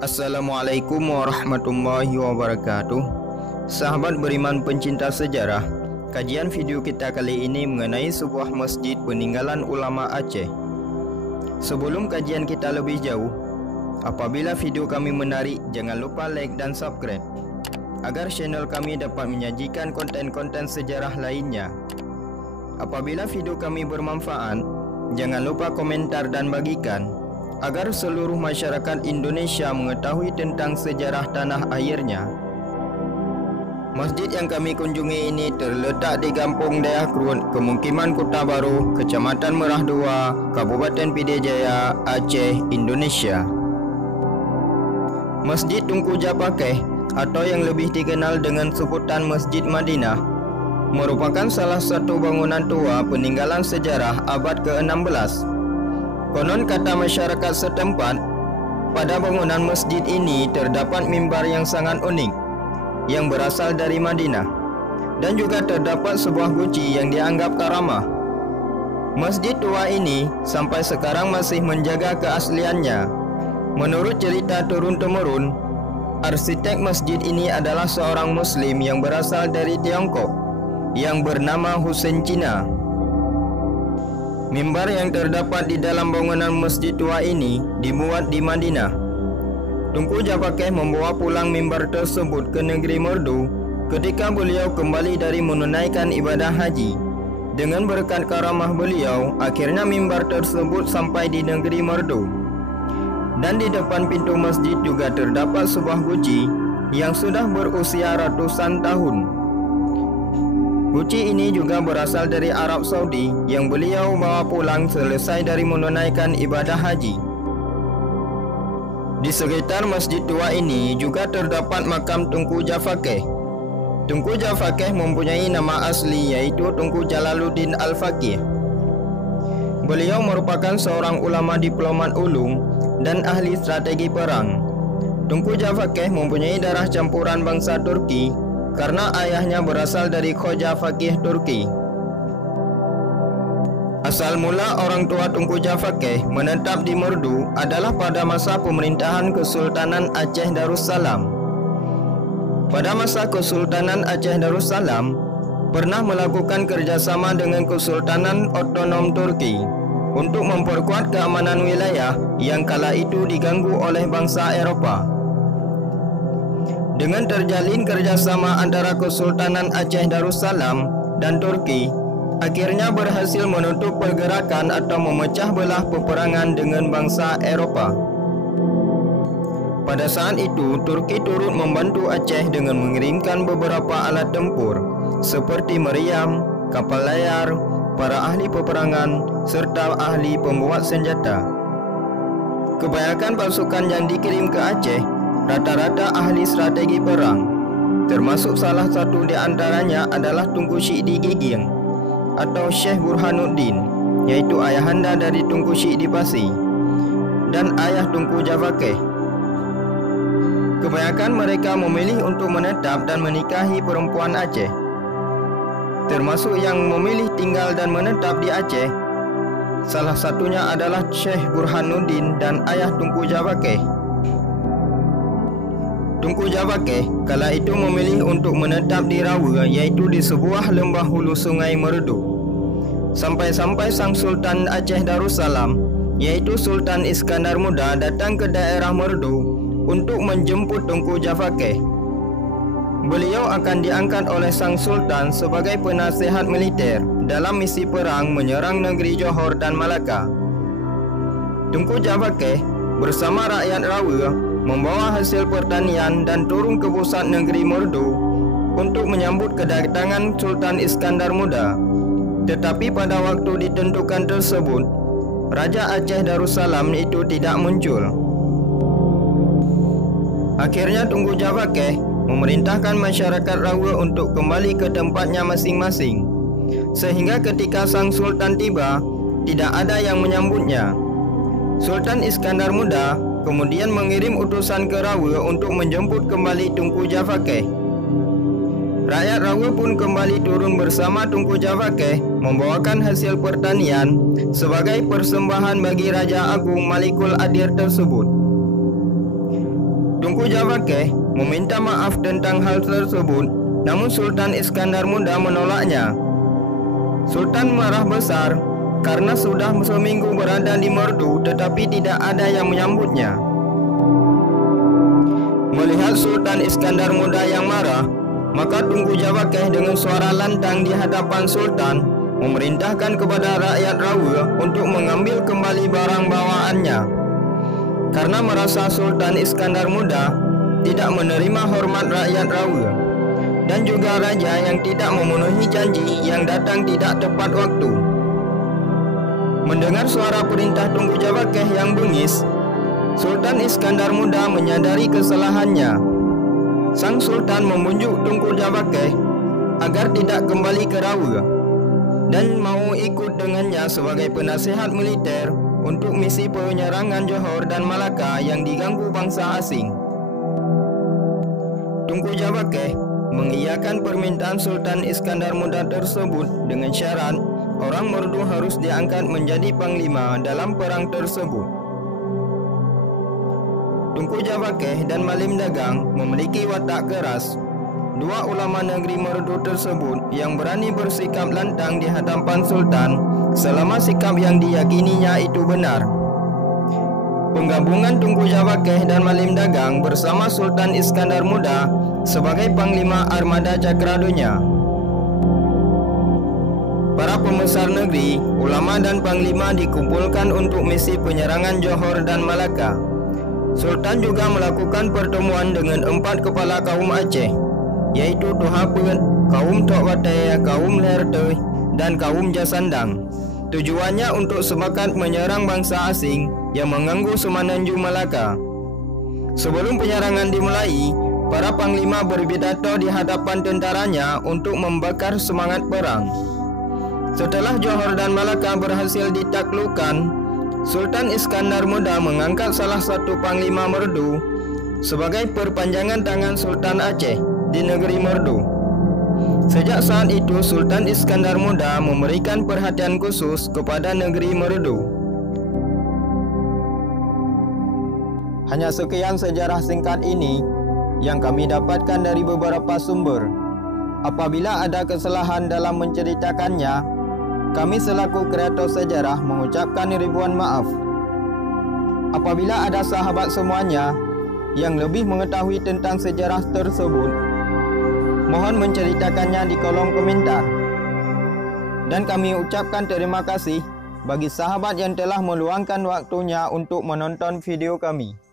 Assalamualaikum warahmatullahi wabarakatuh. Sahabat beriman pencinta sejarah, kajian video kita kali ini mengenai sebuah masjid peninggalan ulama Aceh. Sebelum kajian kita lebih jauh, apabila video kami menarik, jangan lupa like dan subscribe agar channel kami dapat menyajikan konten-konten sejarah lainnya. Apabila video kami bermanfaat, jangan lupa komentar dan bagikan agar seluruh masyarakat Indonesia mengetahui tentang sejarah tanah airnya. Masjid yang kami kunjungi ini terletak di Kampung Dayak Ruut, Kemukiman Kota Baru, Kecamatan Merah Dua, Kabupaten Pidijaya, Aceh, Indonesia. Masjid Tunku Japakeh atau yang lebih dikenal dengan sebutan Masjid Madinah merupakan salah satu bangunan tua peninggalan sejarah abad ke-16. Konon kata masyarakat setempat, pada bangunan masjid ini terdapat mimbar yang sangat unik yang berasal dari Madinah, dan juga terdapat sebuah guci yang dianggap karamah. Masjid tua ini sampai sekarang masih menjaga keasliannya. Menurut cerita turun-temurun, arsitek masjid ini adalah seorang muslim yang berasal dari Tiongkok yang bernama Hussein Cina. Mimbar yang terdapat di dalam bangunan masjid tua ini dibuat di Madinah. Tunku Japakeh membawa pulang mimbar tersebut ke negeri Merdu ketika beliau kembali dari menunaikan ibadah haji. Dengan berkat karamah beliau, akhirnya mimbar tersebut sampai di negeri Merdu. Dan di depan pintu masjid juga terdapat sebuah guci yang sudah berusia ratusan tahun. Guci ini juga berasal dari Arab Saudi yang beliau bawa pulang selesai dari menunaikan ibadah haji. Di sekitar masjid tua ini juga terdapat makam Tunku Japakeh. Tunku Japakeh mempunyai nama asli yaitu Tunku Jalaluddin Al-Faqih. Beliau merupakan seorang ulama diplomat ulung dan ahli strategi perang. Tunku Japakeh mempunyai darah campuran bangsa Turki karena ayahnya berasal dari Khoja Faqih Turki. Asal mula orang tua Tunku Japakeh menetap di Merdu adalah pada masa pemerintahan Kesultanan Aceh Darussalam. Pada masa Kesultanan Aceh Darussalam pernah melakukan kerjasama dengan Kesultanan Otonom Turki untuk memperkuat keamanan wilayah yang kala itu diganggu oleh bangsa Eropah. Dengan terjalin kerjasama antara Kesultanan Aceh Darussalam dan Turki, akhirnya berhasil menutup pergerakan atau memecah belah peperangan dengan bangsa Eropah. Pada saat itu, Turki turut membantu Aceh dengan mengirimkan beberapa alat tempur seperti meriam, kapal layar, para ahli peperangan, serta ahli pembuat senjata. Kebanyakan pasukan yang dikirim ke Aceh rata-rata ahli strategi perang, termasuk salah satu di antaranya adalah Tunku Syekh Giging atau Syekh Burhanuddin, yaitu ayahanda dari Tunku Syekh Pasi dan ayah Tunku Japakeh. Kebanyakan mereka memilih untuk menetap dan menikahi perempuan Aceh, termasuk yang memilih tinggal dan menetap di Aceh. Salah satunya adalah Syekh Burhanuddin dan ayah Tunku Japakeh. Tunku Japakeh kala itu memilih untuk menetap di Rawa, yaitu di sebuah lembah hulu sungai Merdu. Sampai-sampai sang Sultan Aceh Darussalam, yaitu Sultan Iskandar Muda, datang ke daerah Merdu untuk menjemput Tunku Japakeh. Beliau akan diangkat oleh sang Sultan sebagai penasihat militer dalam misi perang menyerang negeri Johor dan Malaka. Tunku Japakeh bersama rakyat Rawa membawa hasil pertanian dan turun ke pusat negeri Merdu untuk menyambut kedatangan Sultan Iskandar Muda. Tetapi pada waktu ditentukan tersebut, Raja Aceh Darussalam itu tidak muncul. Akhirnya Tunku Japakeh memerintahkan masyarakat Rawa untuk kembali ke tempatnya masing-masing, sehingga ketika sang Sultan tiba, tidak ada yang menyambutnya. Sultan Iskandar Muda kemudian mengirim utusan ke Rawa untuk menjemput kembali Tunku Japakeh. Rakyat Rawa pun kembali turun bersama Tunku Japakeh membawakan hasil pertanian sebagai persembahan bagi Raja Agung Malikul Adir tersebut. Tunku Javakheh meminta maaf tentang hal tersebut, namun Sultan Iskandar Muda menolaknya. Sultan marah besar karena sudah seminggu berada di merdu tetapi tidak ada yang menyambutnya. Melihat Sultan Iskandar Muda yang marah, maka Tunku Javakheh dengan suara lantang di hadapan Sultan memerintahkan kepada rakyat Rawa untuk mengambil kembali barang bawaannya. Karena merasa Sultan Iskandar Muda tidak menerima hormat rakyat Rawa dan juga raja yang tidak memenuhi janji yang datang tidak tepat waktu. Mendengar suara perintah Tunku Javakheh yang bengis, Sultan Iskandar Muda menyadari kesalahannya. Sang Sultan membujuk Tunku Javakheh agar tidak kembali ke Rawa dan mau ikut dengannya sebagai penasihat militer untuk misi penyerangan Johor dan Malaka yang diganggu bangsa asing. Tunku Javakheh mengiyakan permintaan Sultan Iskandar Muda tersebut dengan syarat orang merdu harus diangkat menjadi panglima dalam perang tersebut. Tunku Javakheh dan Malim Dagang memiliki watak keras. Dua ulama negeri merdu tersebut yang berani bersikap lantang di hadapan Sultan selama sikap yang diyakininya itu benar. Penggabungan Tunku Javakheh dan Malim Dagang bersama Sultan Iskandar Muda sebagai panglima armada Cakradonya. Para pembesar negeri, ulama dan panglima dikumpulkan untuk misi penyerangan Johor dan Malaka. Sultan juga melakukan pertemuan dengan 4 kepala kaum Aceh, yaitu Tohapet, kaum Tok Watay, kaum Lerteh, dan kaum Jasandang. Tujuannya untuk sepakat menyerang bangsa asing yang mengganggu Semenanjung Malaka. Sebelum penyerangan dimulai, para panglima berpidato di hadapan tentaranya untuk membakar semangat perang. Setelah Johor dan Malaka berhasil ditaklukkan, Sultan Iskandar Muda mengangkat salah satu panglima merdu sebagai perpanjangan tangan Sultan Aceh di negeri merdu. Sejak saat itu Sultan Iskandar Muda memberikan perhatian khusus kepada negeri merdu. Hanya sekian sejarah singkat ini yang kami dapatkan dari beberapa sumber. Apabila ada kesalahan dalam menceritakannya, kami selaku kreator sejarah mengucapkan ribuan maaf. Apabila ada sahabat semuanya yang lebih mengetahui tentang sejarah tersebut, mohon menceritakannya di kolom komentar. Dan kami ucapkan terima kasih bagi sahabat yang telah meluangkan waktunya untuk menonton video kami.